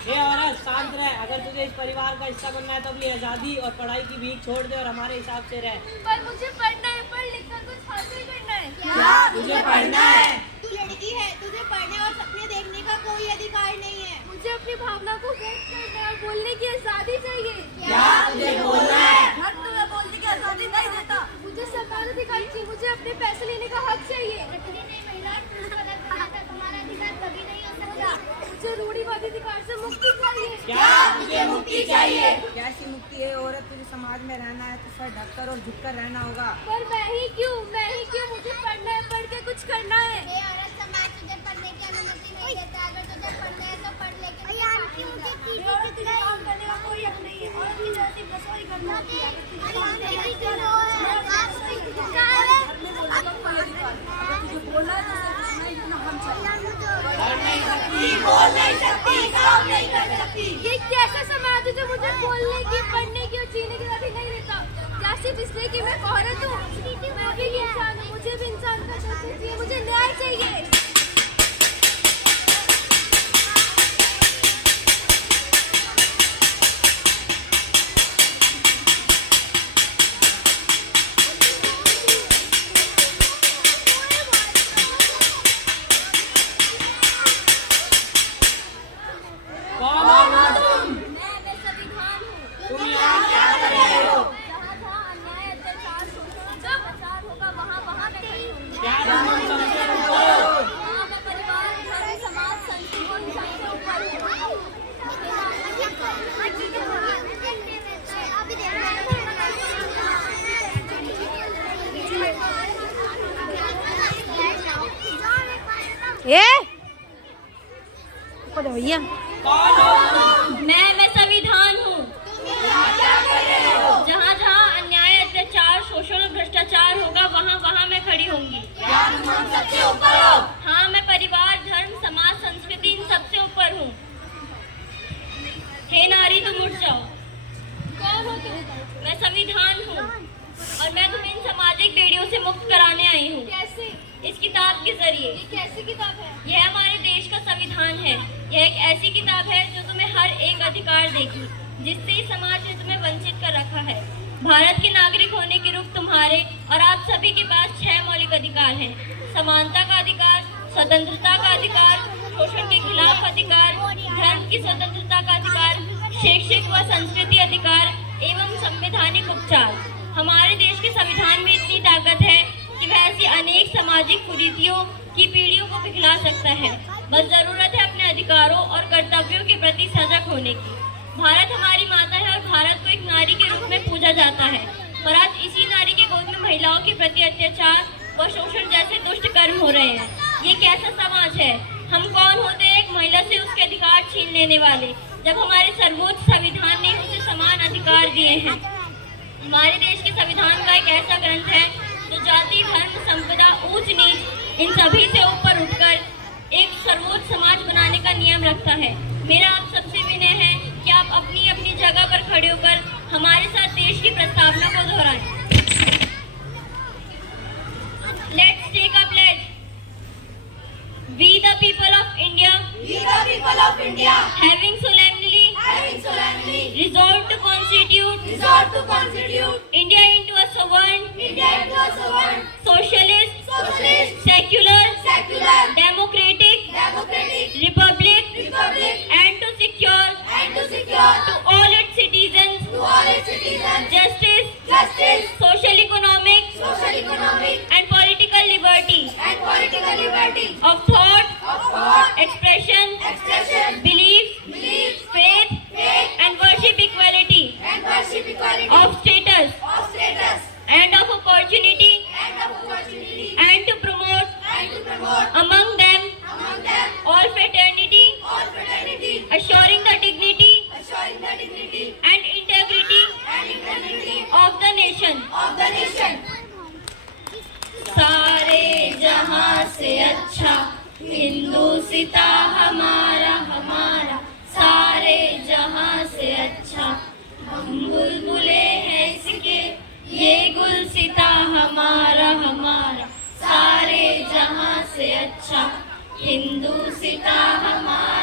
ये औरत शांत रह। अगर तुझे इस परिवार का हिस्सा बनना है तो अपनी आजादी और पढ़ाई की भीख छोड़ दे और हमारे हिसाब से रह। पर मुझे पढ़ना है, पढ़ लिख कर कुछ हासिल करना है। क्या तुझे पढ़ना है? तू लड़की है, तुझे पढ़ने और सपने देखने का कोई अधिकार नहीं है। मुझे अपनी भावना को व्यक्त करने और बोलने की आजादी चाहिए। क्या तुझे बोलना है? हक तुम्हें बोलने की आजादी नहीं देता। मुझे सरकार अधिकार चाहिए, मुझे अपने पैसे लेने का हक चाहिए। तुम्हारा अधिकार कभी नहीं हो सकता। मुझे रूढ़िवादी अधिकार से मुक्ति चाहिए। क्या तुझे मुक्ति चाहिए? कैसी मुक्ति है औरत? तुझे समाज में रहना है तो सर ढककर और झुककर रहना होगा। पर मैं ही क्यों मुझे पढ़ना है, पढ़ के कुछ करना है। ये औरत समाज तुझे पढ़ने की अनुमति नहीं देता। अगर तुझे पढ़ना है तो पढ़ लेकिन औरत के काम करने का कोई हक नहीं है। औरत की जैसी रसोई करना होती है। बोल नहीं सकती, काम नहीं कर सकती। ये कैसा समाज है जो मुझे बोलने की, पढ़ने की और जीने की अधिकार नहीं देता? क्या सिर्फ इसलिए कि मैं औरत हूँ? मैं भी इंसान हूँ, मुझे भी इंसान का दर्जा चाहिए, मुझे न्याय चाहिए। कौन हो तुम? मैं संविधान हूँ। तुम यहाँ क्या कर रहे हो? जहाँ जहाँ अन्याय, अत्याचार, शोषण, भ्रष्टाचार होगा वहाँ वहाँ मैं खड़ी हूँ। क्या तुम सबसे ऊपर हो? यहाँ मैं परिवार, धर्म, समाज, संस्कृति और सबसे ऊपर हूँ। ये भैया कौन हो तुम? मैं संविधान हूँ। यहाँ क्या कर रहे हो? जहाँ जहाँ अन्याय, अत्याचार, शोषण और भ्रष्टाचार होगा वहाँ वहाँ मैं खड़ी होंगी। क्या तुम हम सबसे ऊपर हो? हाँ, मैं परिवार, धर्म, समाज, संस्कृति इन सबसे ऊपर हूँ। हे नारी, तुम उठ जाओ। कौन हो तुम? मैं संविधान हूँ और मैं तुम्हें इन सामाजिक बेड़ियों से मुक्त कराने आई हूँ। कैसे? इस किताब के जरिए। ये कैसी किताब है? यह हमारे देश का संविधान है। यह एक ऐसी किताब है जो तुम्हें हर एक अधिकार देगी जिससे इस समाज ने तुम्हें वंचित कर रखा है। भारत के नागरिक होने के रूप तुम्हारे और आप सभी के पास 6 मौलिक अधिकार हैं। समानता का अधिकार, स्वतंत्रता का अधिकार, शोषण के खिलाफ अधिकार, धर्म की स्वतंत्रता का अधिकार, शैक्षिक व संस्कृति अधिकार एवं संवैधानिक उपचार। हमारे देश के संविधान में इतनी ताकत है कि वह ऐसी अनेक सामाजिक कुरीतियों की पीढ़ियों को पिघला सकता है। बस जरूरत है अपने अधिकारों और कर्तव्यों के प्रति सजग होने की। भारत हमारी माता है और भारत को एक नारी के रूप में पूजा जाता है, पर आज इसी नारी के गोद में महिलाओं के प्रति अत्याचार व शोषण जैसे दुष्ट कर्म हो रहे हैं। ये कैसा समाज है? हम कौन होते हैं एक महिला से उसके अधिकार छीन लेने वाले, जब हमारे सर्वोच्च संविधान ने उसे समान अधिकार दिए हैं। हमारे देश के संविधान का एक ऐसा ग्रंथ है जो जाति, धर्म, संपदा, ऊंच नीच इन सभी से ऊपर उठकर एक सर्वोच्च समाज बनाने का नियम रखता है। मेरा आप सबसे विनय है कि आप अपनी अपनी जगह पर खड़े होकर हमारे साथ देश की प्रस्तावना को दोहराएं। Let's take a pledge. We the people of India. We the people of India. Having solemnly resolved to constitute India into a sovereign, socialist, secular, democratic, republic, and to secure to all its citizens justice, social, economic, and political liberty of thought, expression, belief, faith, and worship equality of status and of opportunity, and to promote among them all fraternity, assuring the dignity and integrity of the nation. सारे जहां से अच्छा हिंदुस्ता हमारा, सारे जहां से अच्छा हम बुलबुले हैं इसके, ये गुलसिता हमारा, सारे जहां से अच्छा हिंदुस्ता हमारा।